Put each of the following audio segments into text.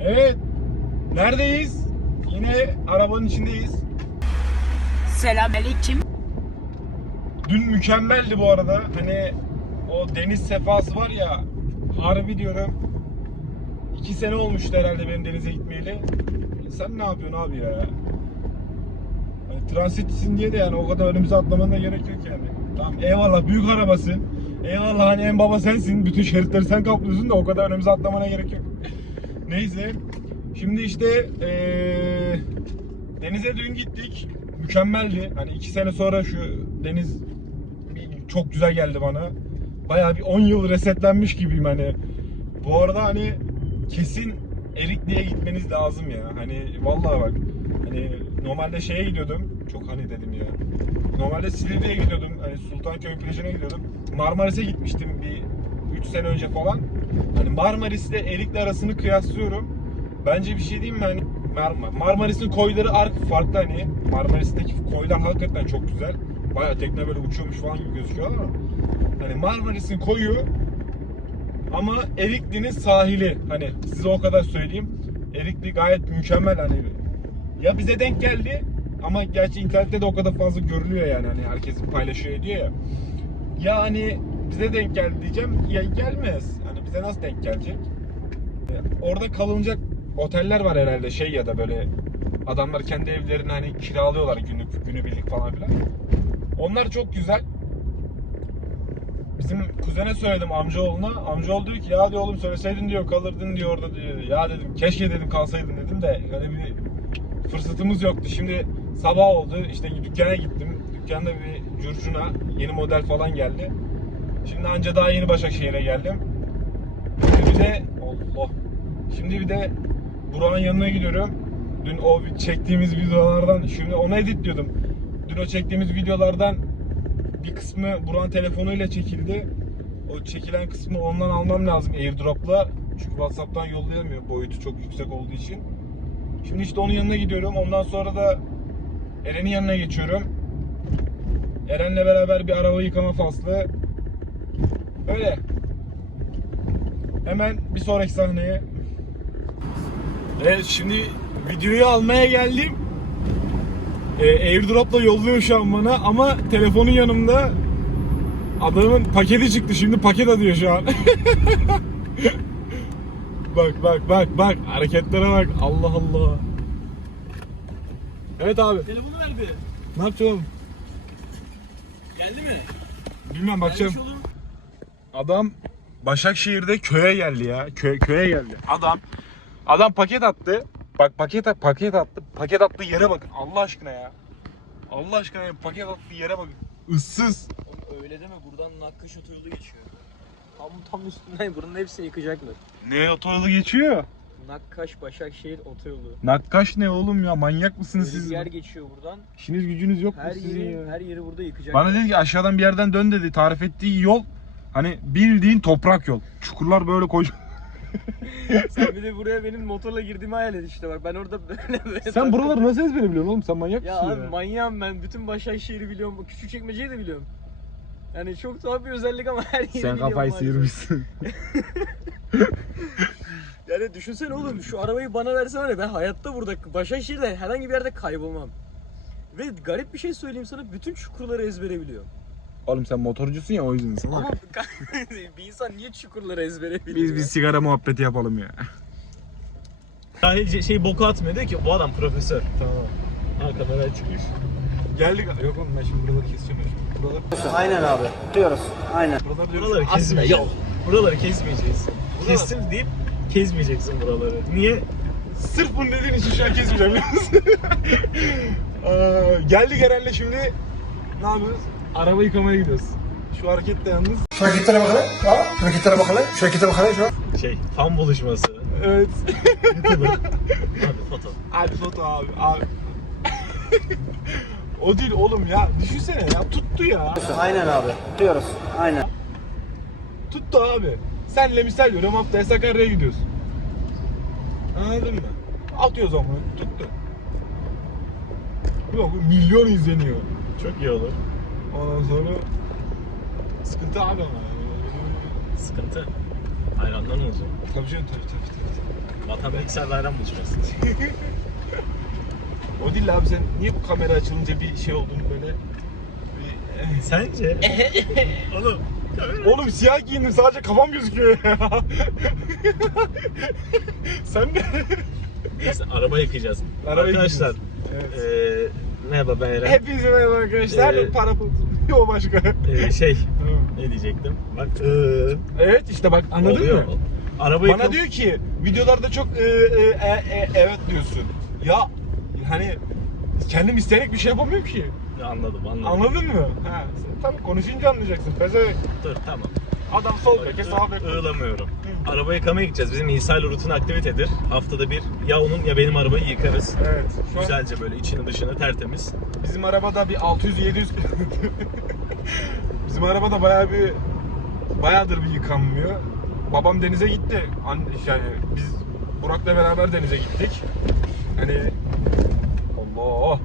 Evet. Neredeyiz? Yine arabanın içindeyiz. Selamünaleyküm. Dün mükemmeldi bu arada. Hani o deniz sefası var ya. Harbi diyorum. iki sene olmuştu herhalde benim denize gitmeyeli. Sen ne yapıyorsun abi ya? Hani transitsin diye de yani o kadar önümüze atlamana gerek yok yani. Tamam eyvallah büyük arabasın. Eyvallah hani en baba sensin. Bütün şeritleri sen kaplıyorsun da o kadar önümüze atlamana gerek yok. Neyse. Şimdi işte eee denize dün gittik. Mükemmeldi. Hani iki sene sonra şu deniz çok güzel geldi bana. Bayağı bir 10 yıl resetlenmiş gibiyim hani. Bu arada hani kesin Erikli'ye gitmeniz lazım ya. Hani vallahi bak. Hani normalde şeye gidiyordum. Çok hani dedim ya. Normalde Silivri'ye gidiyordum. Hani Sultanköy plajına gidiyordum. Marmaris'e gitmiştim bir 3 sene önce falan. Hani Marmaris'le Erikli arasını kıyaslıyorum. Bence bir şey diyeyim mi hani Mar- Marmaris'in koyları ark farklı hani. Marmaris'teki koylar hakikaten çok güzel. Bayağı tekne böyle uçuyormuş falan gibi gözüküyor ama hani Marmaris'in koyu ama Erikli'nin sahili hani size o kadar söyleyeyim. Erikli gayet mükemmel hani ya bize denk geldi ama gerçi internette de o kadar fazla görülüyor yani hani herkes paylaşıyor ediyor ya. Ya hani bize denk geldi diyeceğim ya gelmez. Bize nasıl denk gelecek? E, Orada kalınacak oteller var herhalde şey ya da böyle adamlar kendi evlerini hani kiralıyorlar günlük günübirlik falan filan. Onlar çok güzel. Bizim kuzene söyledim amcaoğluna. Amcaoğlu diyor ki ya diyor oğlum söyleseydin diyor kalırdın diyor orada diyor. Ya dedim keşke dedim kalsaydın dedim de öyle bir fırsatımız yoktu. Şimdi sabah oldu işte dükkana gittim. Dükkanda bir curcuna yeni model falan geldi. Şimdi anca daha yeni Başakşehir'e geldim. Şimdi bir de Allah. Şimdi bir de Burak'ın yanına gidiyorum. Dün o çektiğimiz videolardan şimdi onu editliyordum. Dün o çektiğimiz videolardan bir kısmı Burak'ın telefonuyla çekildi. O çekilen kısmı ondan almam lazım airdrop'la. Çünkü WhatsApp'tan yollayamıyor boyutu çok yüksek olduğu için. Şimdi işte onun yanına gidiyorum. Ondan sonra da Eren'in yanına geçiyorum. Eren'le beraber bir araba yıkama faslı. Öyle. Hemen bir sonraki sahneye. Evet şimdi videoyu almaya geldim. E, airdrop'la yolluyor şu an bana ama telefonun yanımda adamın paketi çıktı. Şimdi paket atıyor şu an. bak bak bak bak hareketlere bak. Allah Allah. Evet abi. Telefonu verdi. Ne yapacağım? Geldi mi? Bilmem bakacağım. Adam Başakşehir'de köye geldi ya. Köy, köye geldi. Adam adam paket attı. Bak paket paket attı. Paket attığı yere bakın. Allah aşkına ya. Allah aşkına ya, paket attığı yere bakın. Issız. Oğlum öyle deme buradan Nakkaş otoyolu geçiyor. Tam tam üstünden buranın hepsini yıkacaklar. Ne otoyolu geçiyor? Nakkaş Başakşehir otoyolu. Nakkaş ne oğlum ya? Manyak mısınız Böyle bir siz? yer geçiyor buradan. İşiniz gücünüz yok mu Her sizin yeri ya? her yeri burada yıkacaklar. Bana dedi ki aşağıdan bir yerden dön dedi. Tarif ettiği yol hani bildiğin toprak yol. Çukurlar böyle koca. Sen bir de buraya benim motorla girdiğimi hayal et işte bak ben orada böyle böyle Sen buraları nasıl ezbere biliyorsun oğlum? Sen manyak Ya mısın abi ya? manyağım ben. Bütün Başakşehir'i biliyorum. Küçükçekmece'yi de biliyorum. Yani çok tuhaf bir özellik ama her yeri Sen biliyorum kafayı maalesef. sıyırmışsın. Yani düşünsene oğlum şu arabayı bana verse var ya ben hayatta burada Başakşehir'de herhangi bir yerde kaybolmam. Ve garip bir şey söyleyeyim sana bütün çukurları ezbere biliyorum. Oğlum sen motorcusun ya o yüzden sana. Ama bir insan niye çukurları ezbere biliyor? Biz bir sigara muhabbeti yapalım ya. Dahil şey boku atmıyor diyor ki bu adam profesör. Tamam. Ha kamera çıkmış. Geldik. Yok oğlum ben şimdi buraları keseceğim. ya. Buraları, Aynen abi. Tutuyoruz. Aynen. buraları diyoruz. Buraları Aslında kesmeyeceğiz. yok. Buraları kesmeyeceğiz. Kestim deyip kesmeyeceksin buraları. Niye? Sırf bunu dediğin için şu an kesmeyeceğim geldik herhalde şimdi. Ne yapıyoruz? Araba yıkamaya gidiyoruz. Şu hareket de yalnız. Şu hareketlere bakalım. Ha? Şu hareketlere bakalım. Şu hareketlere bakalım şu an. Şey, fan buluşması. Evet. YouTuber. Hadi foto. Hadi foto abi. abi. o değil oğlum ya. Düşünsene ya. Tuttu ya. Aynen abi. Tutuyoruz. Aynen. Tuttu abi. Senle misal veriyorum haftaya Sakarya'ya gidiyoruz. Anladın mı? Atıyoruz ama tuttu. Yok milyon izleniyor. Çok iyi olur. Ondan sonra sıkıntı abi ama. Sıkıntı. Hayrandan olacak. Tabii canım tabii tabii tabii. Vatan bilgisayarla ayran içmez? O değil abi sen niye bu kamera açılınca bir şey oldun böyle? Bir- Sence? Oğlum. Oğlum siyah giyindim sadece kafam gözüküyor ya. sen de. Neyse araba yıkayacağız. Araba Arkadaşlar. yıkayacağız. Evet. eee merhaba ben Eren. Hepinize merhaba arkadaşlar. Ee, Para o başka. Eee, şey ne diyecektim? Bak. eee, Evet işte bak anladın oluyor. mı? Araba Bana yıkam- diyor ki videolarda çok e, e, e, e, evet diyorsun. Ya hani kendim isteyerek bir şey yapamıyorum ki. Anladım anladım. Anladın mı? Ha, sen tabii konuşunca anlayacaksın. Pezevenk. Dur tamam. Adam sol beke sağ bek. Iğlamıyorum. Araba yıkamaya gideceğiz. Bizim İsa ile rutin aktivitedir. Haftada bir ya onun ya benim arabayı yıkarız. Evet. Şu an Güzelce böyle içini dışını tertemiz. bizim arabada bir 600-700 Bizim arabada bayağı bir bayağıdır bir yıkanmıyor. Babam denize gitti. An- Yani biz Burak'la beraber denize gittik. Hani Allah.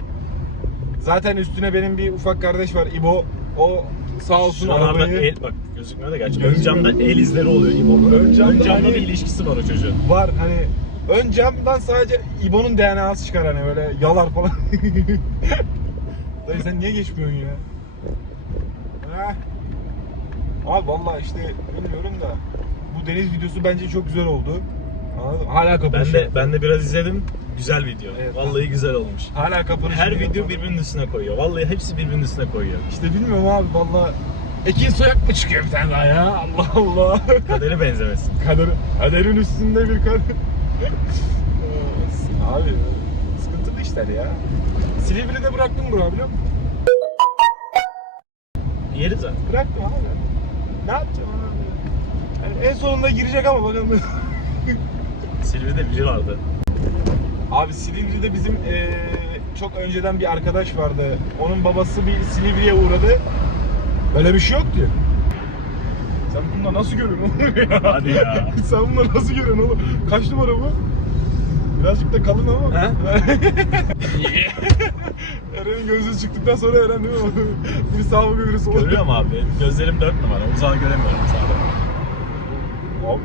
Zaten üstüne benim bir ufak kardeş var İbo. O sağ olsun Şuralarda arabayı el bak gözükmüyor da gerçi. Ön Gözükmüyor. camda el izleri oluyor İbo'nun. Ön camda Ön camda hani- bir ilişkisi var o çocuğun. var hani ön camdan sadece İbo'nun DNA'sı çıkar hani böyle yalar falan. Dayı sen niye geçmiyorsun ya? Ha? Abi vallahi işte bilmiyorum da bu deniz videosu bence çok güzel oldu. Anladın mı? Hala Ben kapanışıyor. de ben de biraz izledim. Güzel video. Evet. Vallahi güzel olmuş. Hala kapanışıyor. Her video birbirinin üstüne koyuyor. Vallahi hepsi birbirinin üstüne koyuyor. İşte bilmiyorum abi vallahi Ekin soyak mı çıkıyor bir tane daha ya? Allah Allah. Kaderi benzemesin. Kader, kaderin üstünde bir kader. abi sıkıntılı işler ya. Silivri'de bıraktım Burak'ı biliyor musun? Yeri zaten. Bıraktım abi. Ne yapacağım abi? Yani en sonunda girecek ama bakalım. Silivri'de biri vardı. abi Silivri'de bizim eee, çok önceden bir arkadaş vardı. Onun babası bir Silivri'ye uğradı. Böyle bir şey yok diyor. Sen bununla nasıl görüyorsun oğlum ya? Hadi ya. Sen bununla nasıl görüyorsun oğlum? Kaç numara bu? Birazcık da kalın ama. He? Eren'in gözü çıktıktan sonra Eren mi? biri sağ mı biri sol. Görüyorum abi. Gözlerim dört numara. Uzağı göremiyorum sağda. Abi,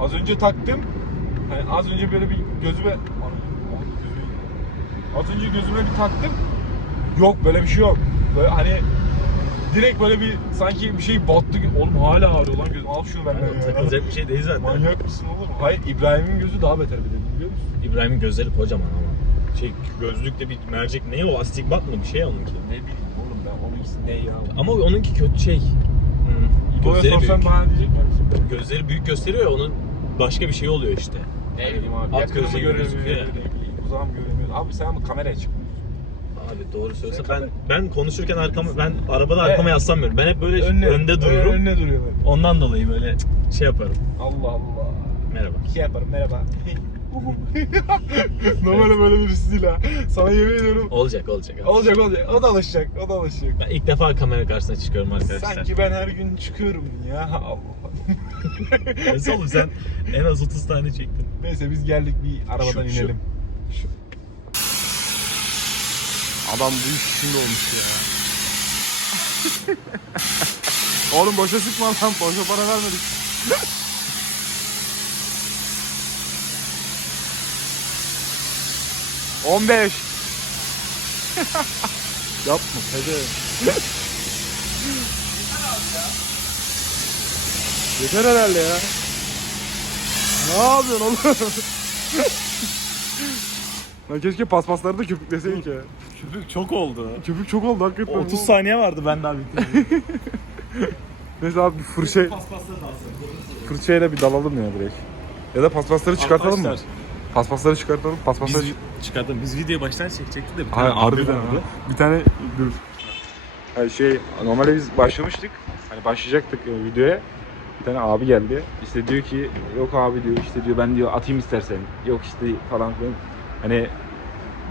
az önce taktım. Hani az önce böyle bir gözüme... Az önce gözüme bir taktım. Yok böyle bir şey yok. Böyle hani direkt böyle bir sanki bir şey battı. gibi. Oğlum hala ağrıyor lan gözüm. Al şunu benden ya. takılacak bir şey değil zaten. Manyak mısın oğlum? Hayır İbrahim'in gözü daha beter bir de biliyor musun? İbrahim'in gözleri kocaman ama. Şey gözlükte bir mercek ne o astigmat mı bir şey onunki. Ne bileyim oğlum ben onunkisi ne ya? Ama onunki kötü şey. Hmm, gözleri sorsam büyük. bana diyecek mi? Gözleri büyük gösteriyor ya onun başka bir şey oluyor işte. Ne bileyim abi. At yakını gözü mı göremiyor, ne bileyim. Abi sen ama kameraya çık. Abi doğru söylüyorsun. Ben ben konuşurken arkama ben arabada Evet. arkama yaslanmıyorum. Ben hep böyle önde duruyorum. Önde duruyor böyle. Ondan dolayı böyle şey yaparım. Allah Allah. Merhaba. Şey yaparım merhaba. Normalde böyle birisi değil ha. Sana yemin ediyorum. Olacak olacak. abi. Olacak olacak. O da alışacak. O da alışacak. Ben ilk defa kamera karşısına çıkıyorum arkadaşlar. Sanki ben her gün çıkıyorum ya. Allah. Nasıl oğlum sen en az 30 tane çektin. Neyse biz geldik bir arabadan Şu, şu. inelim. Adam bu iş içinde olmuş ya. Oğlum boşa sıkma lan. Boşa para vermedik. On beş. Yapma pede. Yeter herhalde ya. Ne yapıyorsun oğlum? Lan keşke paspasları da köpükleseydik ya. Köpük çok oldu. Köpük çok oldu hakikaten. 30 saniye vardı ben daha bitirdim. Neyse abi bir fırça, fırçayla bir dalalım ya direkt. Ya da paspasları çıkartalım mı? Arkadaşlar, Paspasları çıkartalım. Paspasları Biz çıkardım. Biz videoyu baştan çekecektik de bir Hayır tane harbiden vardı. ha. Bir tane dur. Hani şey normalde biz başlamıştık. Hani başlayacaktık e, videoya. Bir tane abi geldi. İşte diyor ki yok abi diyor işte diyor ben diyor atayım istersen. Yok işte falan filan. Hani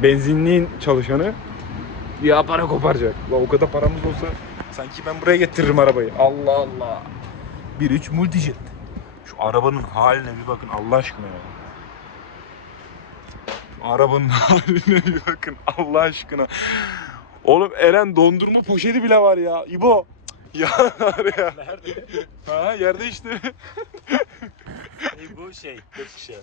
benzinliğin çalışanı ya para koparacak. Ulan o kadar paramız olsa sanki ben buraya getiririm arabayı. Allah Allah. 1.3 multijet. Şu arabanın haline bir bakın Allah aşkına ya. Arabanın haline bir bakın Allah aşkına. Oğlum Eren dondurma poşeti bile var ya. İbo. Ya ya. Nerede? Ha yerde işte. bu şey, kırk kişi.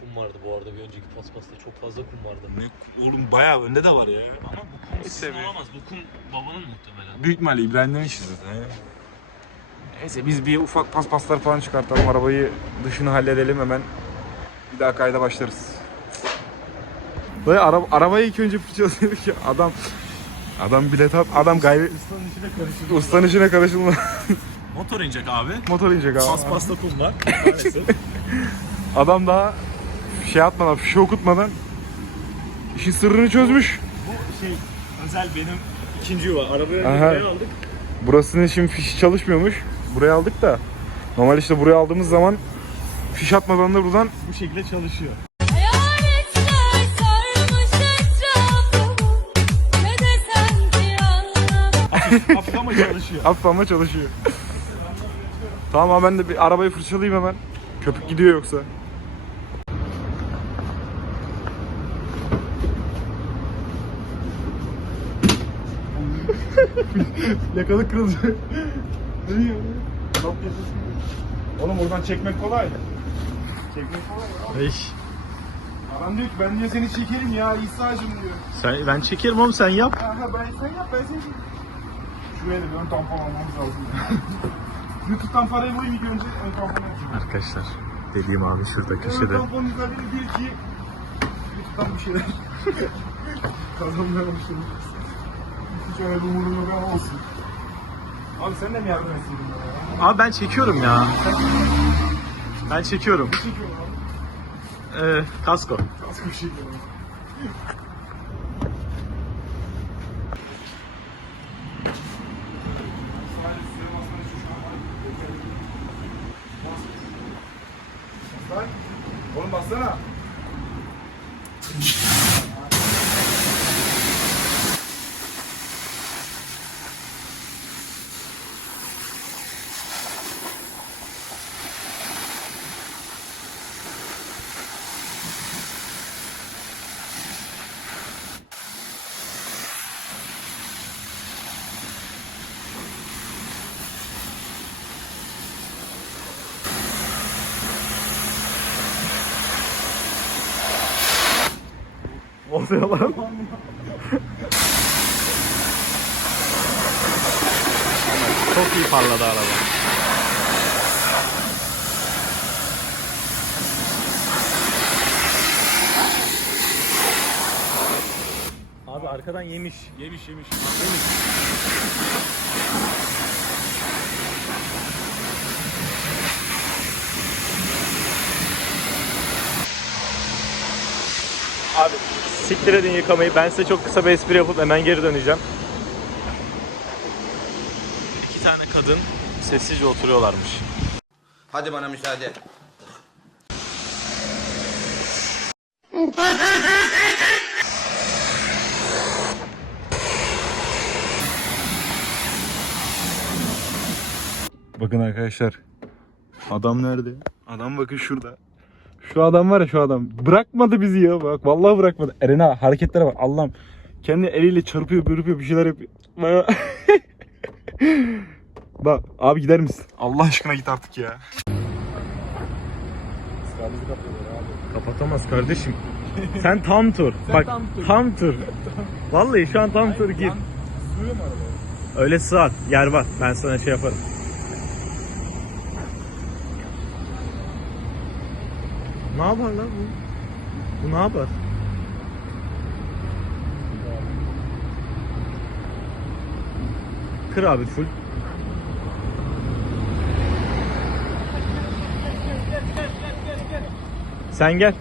Kum vardı bu arada bir önceki paspasta çok fazla kum vardı. Ne, oğlum bayağı önde de var ya. Ama bu kum sizin olamaz. Bu kum babanın muhtemelen. Büyük ihtimalle İbrahim'den işiz zaten ya. Neyse biz bir ufak paspaslar falan çıkartalım. Arabayı dışını halledelim hemen. Bir daha kayda başlarız. Böyle araba, arabayı ilk önce fırçaladık ya. Adam adam bilet at, adam gayret Ustanın içine karıştırdı. ustanın işine karışılma. Motor inecek abi. Motor inecek abi. Paspasta kum var maalesef. Adam daha şey atmadan, fişe okutmadan işin sırrını çözmüş. bu şey özel benim ikinci yuva. Arabayı Aha. buraya aldık. Burasının şimdi fişi çalışmıyormuş. Buraya aldık da. Normal işte buraya aldığımız zaman fiş atmadan da buradan Bu şekilde çalışıyor. Hayaletler sarmış etrafımı Ne desem ki anlamam Hafif ama çalışıyor. hafif ama çalışıyor. tamam abi ben de bir arabayı fırçalayayım hemen. Köpük gidiyor yoksa. Plakalı kırılacak. ne diyor? Oğlum oradan çekmek kolay. Çekmek. Adam diyor ki ben diyor seni çekerim ya İsa'cım diyor. Sen, ben çekerim oğlum sen yap. Aha ben sen yap ben seni çekeyim. Şuraya da bir ön tampon almamız lazım. YouTube'dan parayı bulayım ilk önce ön tamponu yapayım. Arkadaşlar dediğim abi şurada Ön tamponun özelliği bir ki YouTube'dan bir şeyler kazanmaya başladım. Hiç öyle bir umurum yok ama olsun. Abi sen de mi yardım ya? Abi ben çekiyorum ya. Ben çekiyorum. Ee, kasko. Şey diyorum. Oğlum bassana. Oluyor lan. Çok iyi parladı araba. Abi arkadan yemiş. Yemiş yemiş. Abi siktir edin yıkamayı. Ben size çok kısa bir espri yapıp hemen geri döneceğim. İki tane kadın sessizce oturuyorlarmış. Hadi bana müsaade. Bakın arkadaşlar. Adam nerede? Adam bakın şurada. Şu adam var ya şu adam. Bırakmadı bizi ya bak. Vallahi bırakmadı. Erena hareketlere bak. Allah'ım. Kendi eliyle çarpıyor, bürüpüyor, bir şeyler yapıyor. Bak. bak abi gider misin? Allah aşkına git artık ya. Kapatamaz kardeşim. Sen tam tur. Bak tam tur. tam tur. Vallahi şu an tam tur gir. Öyle sığar. Yer var. Ben sana şey yaparım. Ne yapar lan bu? Bu ne yapar? Kır abi full. Sen gel.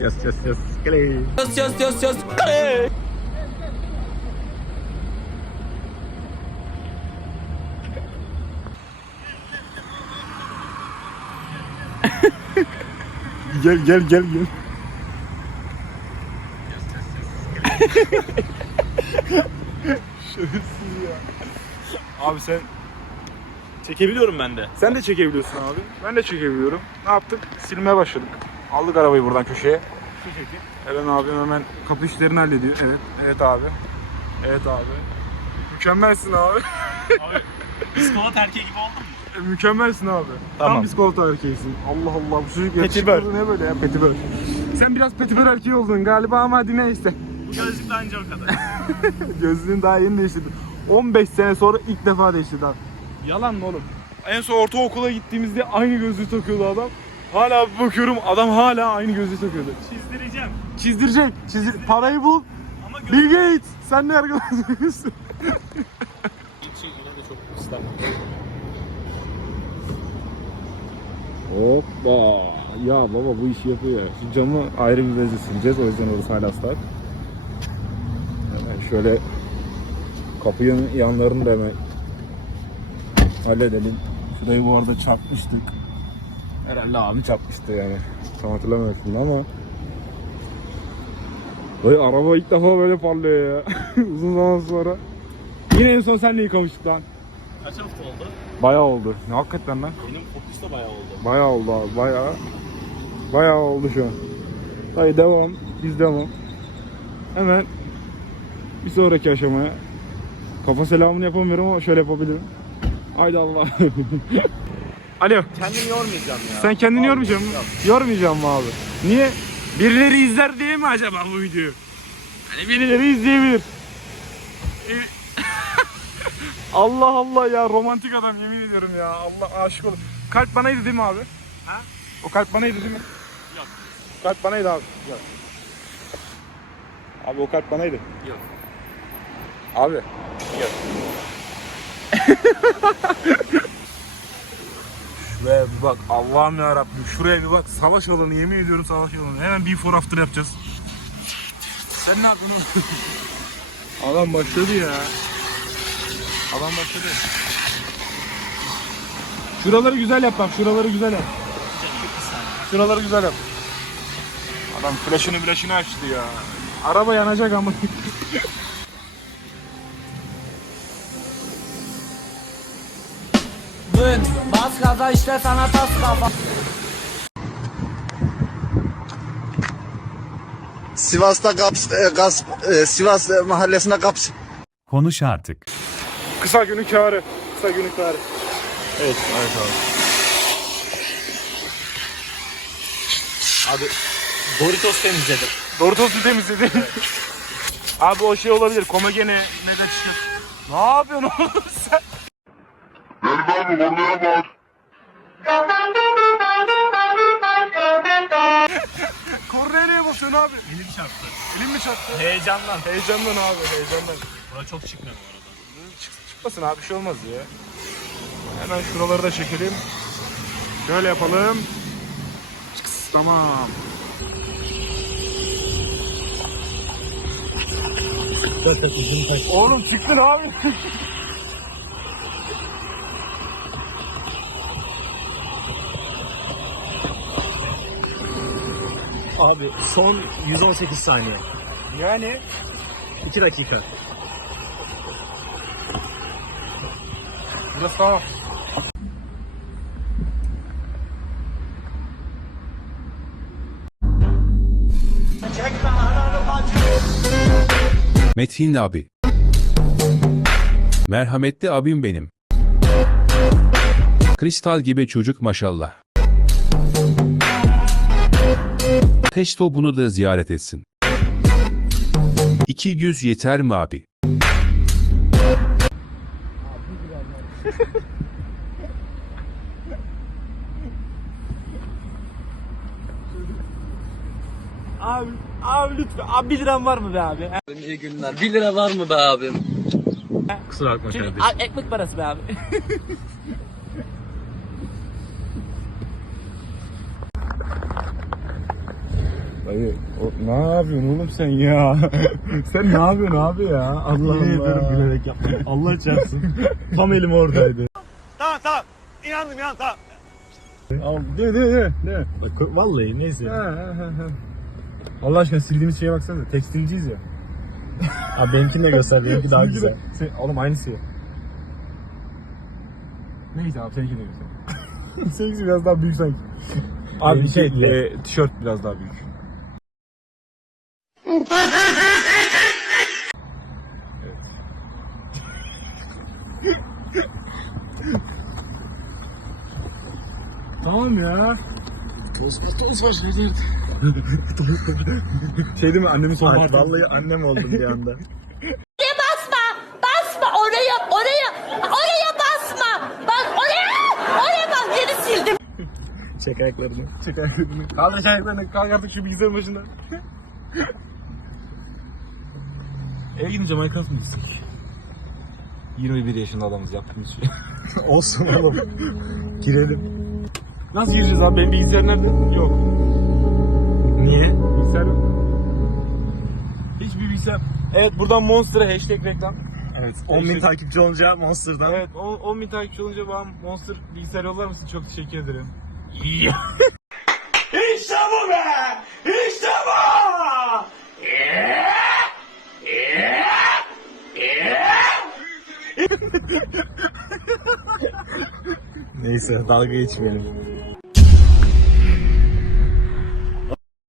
Yes, yes, yes. Gel. Gel gel gel gel. Şerefsiz ya. Abi sen Çekebiliyorum ben de. sen de çekebiliyorsun abi. Ben de çekebiliyorum. Ne yaptık? Silmeye başladık. Aldık arabayı buradan köşeye. Şu şekil. Eren abim hemen kapı işlerini hallediyor. Evet. Evet abi. Evet abi. Mükemmelsin abi. Abi psikopat erkeği gibi oldun mu? E, Mükemmelsin abi. Tamam. Tam psikolata erkeğisin. Allah Allah bu çocuk Petibör. yakışıklı ne böyle ya petibör. Sen biraz petibör erkeği oldun galiba ama hadi neyse. Bu gözlük de anca o kadar. Gözlüğün daha yeni değiştirdi. 15 sene sonra ilk defa değiştirdi abi. Yalan mı oğlum? En son ortaokula gittiğimizde aynı gözlüğü takıyordu adam. Hala bakıyorum adam hala aynı gözlüğü takıyordu. Çizdireceğim. Çizdirecek. Çizdir. Parayı bul. Ama göz... Bill Gates. Sen ne arkadaşsın? Şey, de çok ıslanma. Hoppa. Ya baba bu işi yapıyor ya. Şu camı ayrı bir bezle sileceğiz. O yüzden orası hala ıslak. Hemen şöyle kapının yanlarını da hemen halledelim. Şurayı bu arada çarpmıştık. Herhalde abi çarpmıştı yani. Tam hatırlamıyorsun ama. Böyle araba ilk defa böyle parlıyor ya. Uzun zaman sonra. Yine en son senle yıkamıştık lan. Kaç hafta oldu? Bayağı oldu. Ne hakikaten lan? Benim fokus da bayağı oldu. Bayağı oldu abi bayağı. Bayağı oldu şu an. Hayır devam. Biz devam. Hemen bir sonraki aşamaya. Kafa selamını yapamıyorum ama şöyle yapabilirim. Haydi Allah. Alo. Kendimi yormayacağım ya. Sen kendini Vallahi yormayacak mısın? yok. Yormayacağım mı abi? Niye? Birileri izler diye mi acaba bu videoyu? Hani birileri izleyebilir. E- Allah Allah ya romantik adam yemin ediyorum ya. Allah aşık olur. Kalp banaydı değil mi abi? Ha? O kalp banaydı değil mi? Yok. Kalp banaydı abi. Yok. Abi o kalp banaydı. Yok. Abi. Yok. Bir bak Allah'ım ya Rabbim şuraya bir bak savaş alanı yemin ediyorum savaş alanı. Hemen before after yapacağız. Sen ne oğlum? Adam başladı ya. Adam başladı. Şuraları güzel yap bak şuraları güzel yap. Şuraları güzel yap. Adam flaşını flaşını açtı ya. Araba yanacak ama. gaza işte sana tas kafa. Sivas'ta gaps, e, gasp, e, Sivas e, mahallesinde gaps. Konuş artık. Kısa günün kârı. Kısa günün kârı. Evet, evet abi. Abi Doritos temizledim. Doritos'u temizledi. Abi o şey olabilir. Komagene ne de çıkıyor. Ne yapıyorsun oğlum sen? Kornaya niye basıyorsun abi? Elim çarptı. Elin mi çarptı? Heyecandan. Heyecandan abi heyecandan. Bura çok çıkmıyor bu arada. Çık, çıkmasın abi bir şey olmaz ya. Hemen şuraları da çekelim. Şöyle yapalım. Çıks, tamam. Oğlum çıktın abi. Abi son 118 saniye. Yani 2 dakika. burası tamam. Metin abi. Merhametli abim benim. Kristal gibi çocuk maşallah. Testo bunu da ziyaret etsin. İki yüz yeter mi abi? Abi, abi lütfen. Abi 1 liram var mı be abi? İyi günler. 1 lira var mı be abim? Kusura bakma kardeşim. ekmek parası be abi. Dayı o, ne yapıyorsun oğlum sen ya? sen ne yapıyorsun abi ya? Allah Allah. gülerek yaptım. Allah çarpsın. Tam elim oradaydı. Tamam tamam. İnandım ya tamam. Al, de de de. de. Bak, Vallahi neyse. Ha, ha, ha, ha. Allah aşkına sildiğimiz şeye baksana. Tekstilciyiz ya. Abi benimkini de göster. Benimki daha güzel. Sen, oğlum aynısı ya. Neyse abi seninki de güzel. Seninkisi biraz daha büyük sanki. Abi Benimki şey, e, tişört biraz daha büyük. Tamam ya. Toz var şey Şey değil mi annemin son Ay, vallahi annem oldum bir anda. Basma, basma oraya, oraya, oraya basma. Bak oraya, oraya bak yeri sildim. Çek ayaklarını. Çek ayaklarını. Kaldır ayaklarını. Kalk artık şu bilgisayarın başından. Eve gidince Minecraft mı gitsek? 21 yaşında adamız yaptığımız şey. Olsun oğlum. Girelim. Nasıl gireceğiz abi? Benim bilgisayar nerede? Yok. Niye? Bilgisayar yok. Hiçbir bilgisayar. Evet buradan Monster'a hashtag reklam. Evet. 10 bin takipçi olunca Monster'dan. Evet 10, 10 bin takipçi olunca bana Monster bilgisayar yollar mısın? Çok teşekkür ederim. Neyse dalga geçmeyelim.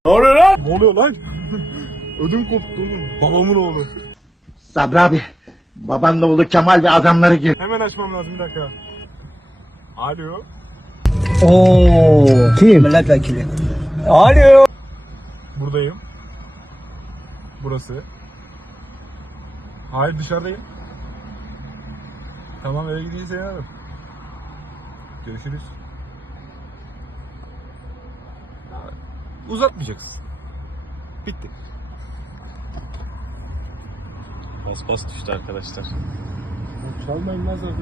Ne oluyor lan? Ne oluyor lan? Ödüm koptu oğlum. Babamın oğlu. Sabri abi. Babanla oğlu Kemal ve adamları gir. Hemen açmam lazım bir dakika. Alo. Kim? Milletvekili. Buradayım. Burası. Hayır dışarıdayım. Tamam eve gidince seni ararım. Görüşürüz. Uzatmayacaksın. Bitti. Paspas düştü arkadaşlar. Çalmayın lan zaten.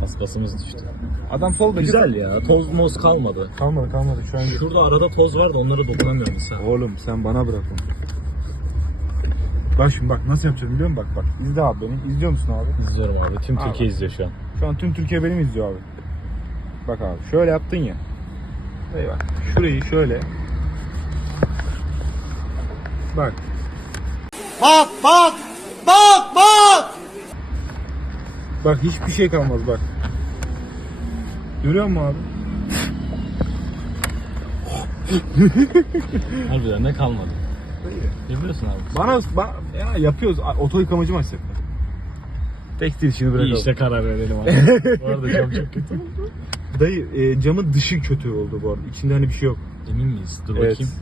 Paspasımız düştü. Adam soldaki. Güzel ya. Toz moz kalmadı. Kalmadı kalmadı şu an. Şurada arada toz var da onlara dokunamıyorum sen. Oğlum sen bana bırak onu. Bak şimdi bak nasıl yapacağım biliyor musun? Bak bak izle abi beni. İzliyor musun abi? İzliyorum abi. Tüm Abi. Türkiye izliyor şu an. Şu an tüm Türkiye beni mi izliyor abi? Bak abi şöyle yaptın ya. Bak. Şurayı şöyle. Bak. Bak bak. Bak bak. Bak hiçbir şey kalmaz bak. Görüyor musun abi? Harbiden ne kalmadı. Yapıyorsun abi. Bana, ba- ya yapıyoruz. Oto yıkamacı mı açsak? Tekstil işini bırakalım. İyi işte karar verelim abi. Bu arada cam çok kötü. Dayı e, camın dışı kötü oldu bu arada. İçinde hani bir şey yok. Emin miyiz? Dur Evet. bakayım.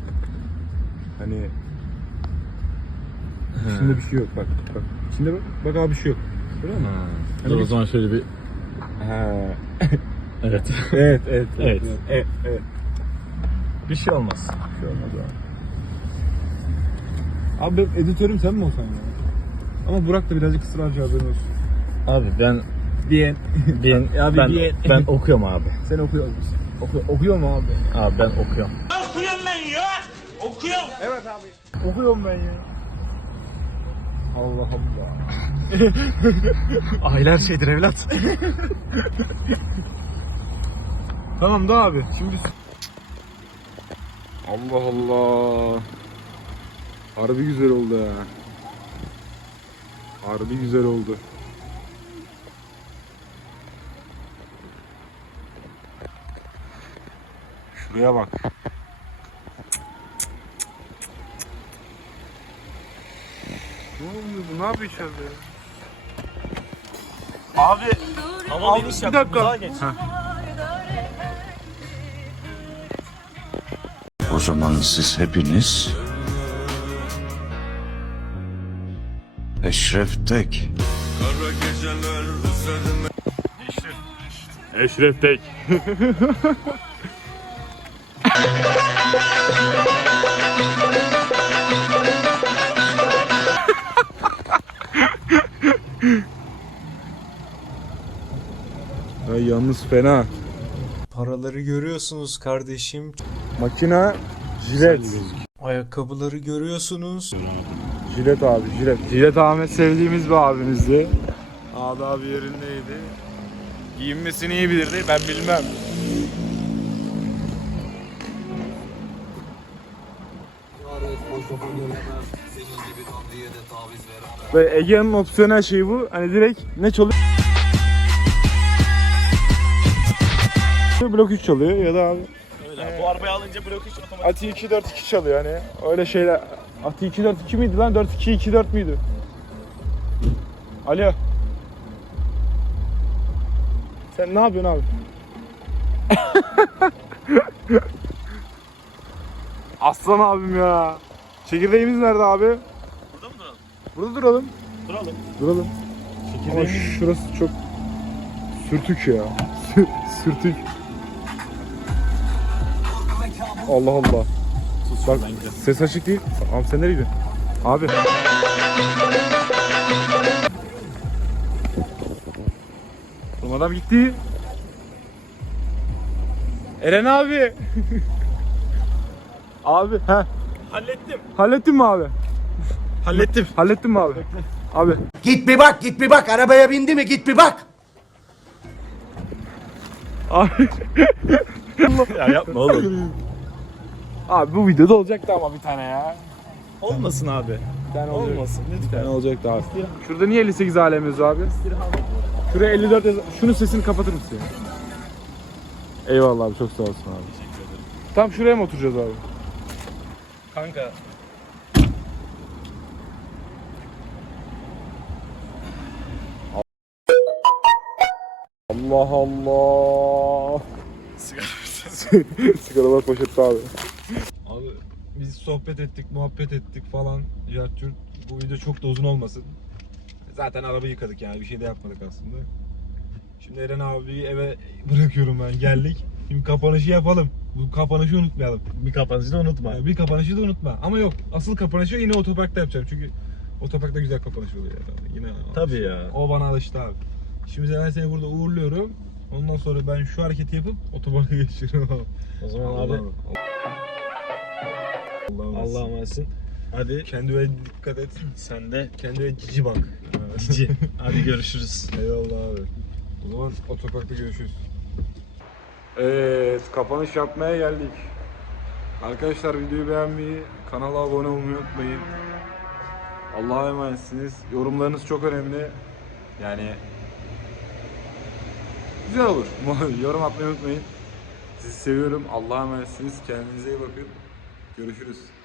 Hani içinde bir şey yok bak. Bak içinde bak. Bak abi bir şey yok. Görüyor musun? Ha. Hani Dur o zaman şöyle bir... Ha. Evet. Evet, evet, Evet. evet, evet. bir şey olmaz. Bir şey olmaz abi. Abi benim editörüm sen mi olsan ya? Ama Burak da birazcık ısrarcı haberin olsun. Abi ben Diyen. ben Abi ben, bir- ben okuyorum abi. Sen okuyor musun? Oku, okuyor mu abi? Abi ben okuyorum. Okuyorum ben ya. Allah Allah. Ailer şeydir evlat. Tamam da abi. Şimdi Allah Allah. Harbi güzel oldu ya. Harbi güzel oldu. Şuraya bak. Ne oluyor bu? Ne yapıyor içeride ya? Abi Ama Abi, bir dakika. O zaman siz hepiniz Eşref Tek Eşref Tek. Ay yalnız fena. Paraları görüyorsunuz kardeşim. Makina jilet. Ayakkabıları görüyorsunuz. Jilet abi jilet. Jilet Ahmet sevdiğimiz bir abimizdi. Abi abi yerindeydi. Giyinmesini iyi bilirdi ben bilmem. Ve Ege'nin opsiyonel şeyi bu. Hani direkt ne çalıyor? Blok 3 çalıyor ya da abi Öyle Bu arabayı alınca blok 3 otomatik. Ati 2 4 2 çalıyor hani. Öyle şeyler Atı 242 miydi lan? 4224 müydü? Alo. Sen ne yapıyorsun abi? Aslan abim ya. Çekirdeğimiz nerede abi? Burada mı duralım? Burada duralım. Duralım. Duralım. Ama şurası çok sürtük ya. sürtük. Allah Allah. Bak ses açık değil. Abi sen nereye gidiyorsun? Abi. Oğlum adam gitti. Eren abi. abi he. Hallettim. Hallettin mi abi? Hallettim. Hallettin mi abi? Abi. Git bir bak git bir bak arabaya bindi mi git bir bak. Abi. ya yapma oğlum. Abi bu videoda olacaktı ama bir tane ya. Olmasın abi. Bir tane olacak. Olmasın Bir lütfen. tane olacaktı abi. Şurada niye 58 alem yazıyor abi? Şuraya 54 yaz. Şunun sesini kapatır mısın ya? Eyvallah abi çok sağ olsun abi. Tam şuraya mı oturacağız abi? Kanka Allah Allah. Sigaralar poşette abi. Abi biz sohbet ettik, muhabbet ettik falan. Yartçurt. Bu video çok da uzun olmasın. Zaten araba yıkadık yani bir şey de yapmadık aslında. Şimdi Eren abiyi eve bırakıyorum ben geldik. Şimdi kapanışı yapalım. Bu kapanışı unutmayalım. bir kapanışı da unutma. Yani bir kapanışı da unutma. Ama yok asıl kapanışı yine otoparkta yapacağım. Çünkü otoparkta güzel kapanış oluyor. Yani. Yine Tabii ya. o bana alıştı abi. Şimdi ben seni burada uğurluyorum. Ondan sonra ben şu hareketi yapıp otoparka geçiyorum. O zaman abi Allah'ım. Allah'ım. Allah'a emanetsin. Hadi Kendine dikkat et. sen de Kendine cici bak. cici. Hadi görüşürüz. Eyvallah abi. O zaman otoparkta görüşürüz. Evet, kapanış yapmaya geldik. Arkadaşlar videoyu beğenmeyi, kanala abone olmayı unutmayın. Allah'a emanetsiniz. Yorumlarınız çok önemli. Yani güzel olur. Yorum atmayı unutmayın. Sizi seviyorum. Allah'a emanetsiniz. Kendinize iyi bakın. Görüşürüz.